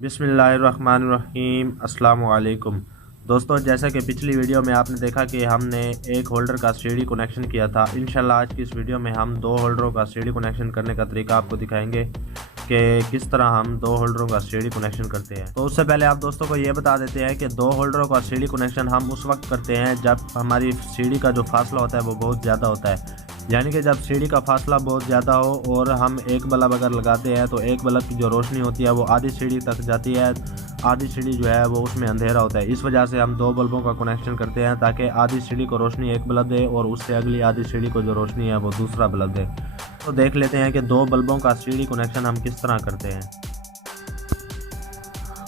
बिस्मिल्लाहिर्रहमानिर्रहीम अस्सलाम वालेकुम। दोस्तों, जैसा कि पिछली वीडियो में आपने देखा कि हमने एक होल्डर का सीडी कनेक्शन किया था। इंशाल्लाह आज की इस वीडियो में हम दो होल्डरों का सीडी कनेक्शन करने का तरीका आपको दिखाएंगे कि किस तरह हम दो होल्डरों का सीडी कनेक्शन करते हैं। तो उससे पहले आप दोस्तों को ये बता देते हैं कि दो होल्डरों का सीडी कनेक्शन हम उस वक्त करते हैं जब हमारी सीडी का जो फासला होता है वो बहुत ज़्यादा होता है। यानी कि जब सीढ़ी का फासला बहुत ज़्यादा हो और हम एक बल्ब अगर लगाते हैं तो एक बल्ब की जो रोशनी होती है वो आधी सीढ़ी तक जाती है, आधी सीढ़ी जो है वो उसमें अंधेरा होता है। इस वजह से हम दो बल्बों का कनेक्शन करते हैं ताकि आधी सीढ़ी को रोशनी एक बल्ब दे और उससे अगली आधी सीढ़ी को जो रोशनी है वो दूसरा बल्ब दे। तो देख लेते हैं कि दो बल्बों का सीढ़ी कनेक्शन हम किस तरह करते हैं।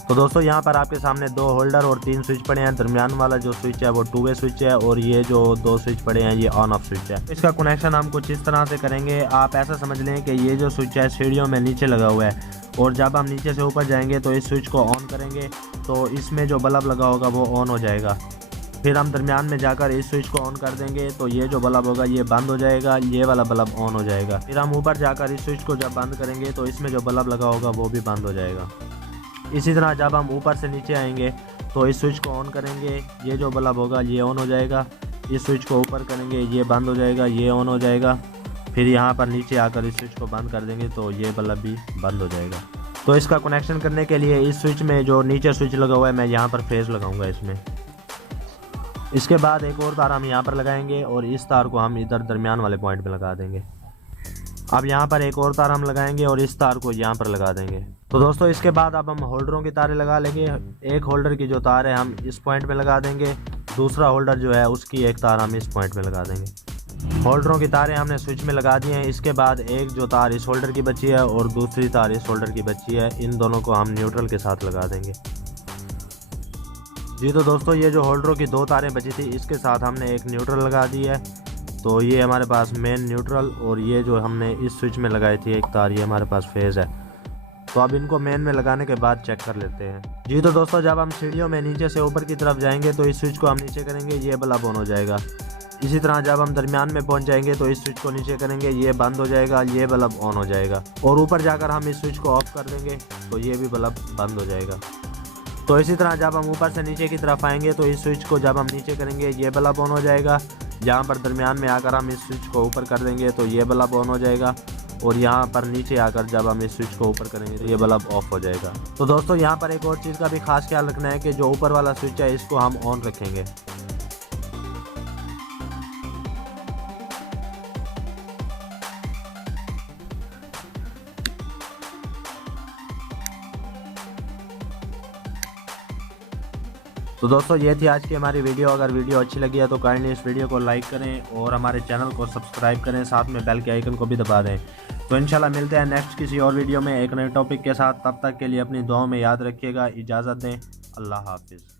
तो दोस्तों, यहाँ पर आपके सामने दो होल्डर और तीन स्विच पड़े हैं। दरमियान वाला जो स्विच है वो टू वे स्विच है और ये जो दो स्विच पड़े हैं ये ऑन ऑफ स्विच है। इसका कनेक्शन हम कुछ इस तरह से करेंगे। आप ऐसा समझ लें कि ये जो स्विच है सीढ़ियों में नीचे लगा हुआ है और जब हम नीचे से ऊपर जाएंगे तो इस स्विच को ऑन करेंगे तो इसमें जो बल्ब लगा होगा वो ऑन हो जाएगा। फिर हम दरमियान में जाकर इस स्विच को ऑन कर देंगे तो ये जो बल्ब होगा ये बंद हो जाएगा, ये वाला बल्ब ऑन हो जाएगा। फिर हम ऊपर जाकर इस स्विच को जब बंद करेंगे तो इसमें जो बल्ब लगा होगा वो भी बंद हो जाएगा। इसी तरह जब हम ऊपर से नीचे आएंगे तो इस स्विच को ऑन करेंगे, ये जो बल्ब होगा ये ऑन हो जाएगा। इस स्विच को ऊपर करेंगे, ये बंद हो जाएगा, ये ऑन हो जाएगा। फिर यहाँ पर नीचे आकर इस स्विच को बंद कर देंगे तो ये बल्ब भी बंद हो जाएगा। तो इसका कनेक्शन करने के लिए इस स्विच में जो नीचे स्विच लगा हुआ है मैं यहाँ पर फेस लगाऊंगा इसमें। इसके बाद एक और तार हम यहाँ पर लगाएंगे और इस तार को हम इधर दरमियान वाले पॉइंट पे लगा देंगे। अब यहाँ पर एक और तार हम लगाएंगे और इस तार को यहाँ पर लगा देंगे। तो दोस्तों, इसके बाद अब हम होल्डरों की तारें लगा लेंगे। एक होल्डर की जो तार है हम इस पॉइंट पे लगा देंगे, दूसरा होल्डर जो है उसकी एक तार हम इस पॉइंट पे लगा देंगे। होल्डरों की तारें हमने स्विच में लगा दी हैं। इसके बाद एक जो तार इस होल्डर की बची है और दूसरी तार इस होल्डर की बची है, इन दोनों को हम न्यूट्रल के साथ लगा देंगे। जी तो दोस्तों, ये जो होल्डरों की दो तारें बची थी इसके साथ हमने एक न्यूट्रल लगा दी है। तो ये हमारे पास मेन न्यूट्रल और ये जो हमने इस स्विच में लगाई थी एक तार, ये हमारे पास फेज है। तो अब इनको मेन में लगाने के बाद चेक कर लेते हैं। जी तो दोस्तों, जब हम सीढ़ियों में नीचे से ऊपर की तरफ जाएंगे तो इस स्विच को हम नीचे करेंगे, ये बल्ब ऑन हो जाएगा। इसी तरह जब हम दरमियान में पहुंच जाएंगे तो इस स्विच को नीचे करेंगे, ये बंद हो जाएगा, ये बल्ब ऑन हो जाएगा। और ऊपर जाकर हम इस स्विच को ऑफ कर देंगे तो ये भी बल्ब बंद हो जाएगा। तो इसी तरह जब हम ऊपर से नीचे की तरफ आएंगे तो इस स्विच को जब हम नीचे करेंगे ये बल्ब ऑन हो जाएगा। यहाँ पर दरमियान में आकर हम इस स्विच को ऊपर कर देंगे तो ये बल्ब ऑन हो जाएगा और यहाँ पर नीचे आकर जब हम इस स्विच को ऊपर करेंगे तो ये बल्ब ऑफ हो जाएगा। तो दोस्तों, यहाँ पर एक और चीज़ का भी खास ख्याल रखना है कि जो ऊपर वाला स्विच है इसको हम ऑन रखेंगे। तो दोस्तों, ये थी आज की हमारी वीडियो। अगर वीडियो अच्छी लगी है तो काइंडली इस वीडियो को लाइक करें और हमारे चैनल को सब्सक्राइब करें, साथ में बेल के आइकन को भी दबा दें। तो इंशाल्लाह मिलते हैं नेक्स्ट किसी और वीडियो में एक नए टॉपिक के साथ। तब तक के लिए अपनी दुआओं में याद रखिएगा। इजाज़त दें। अल्लाह हाफिज़।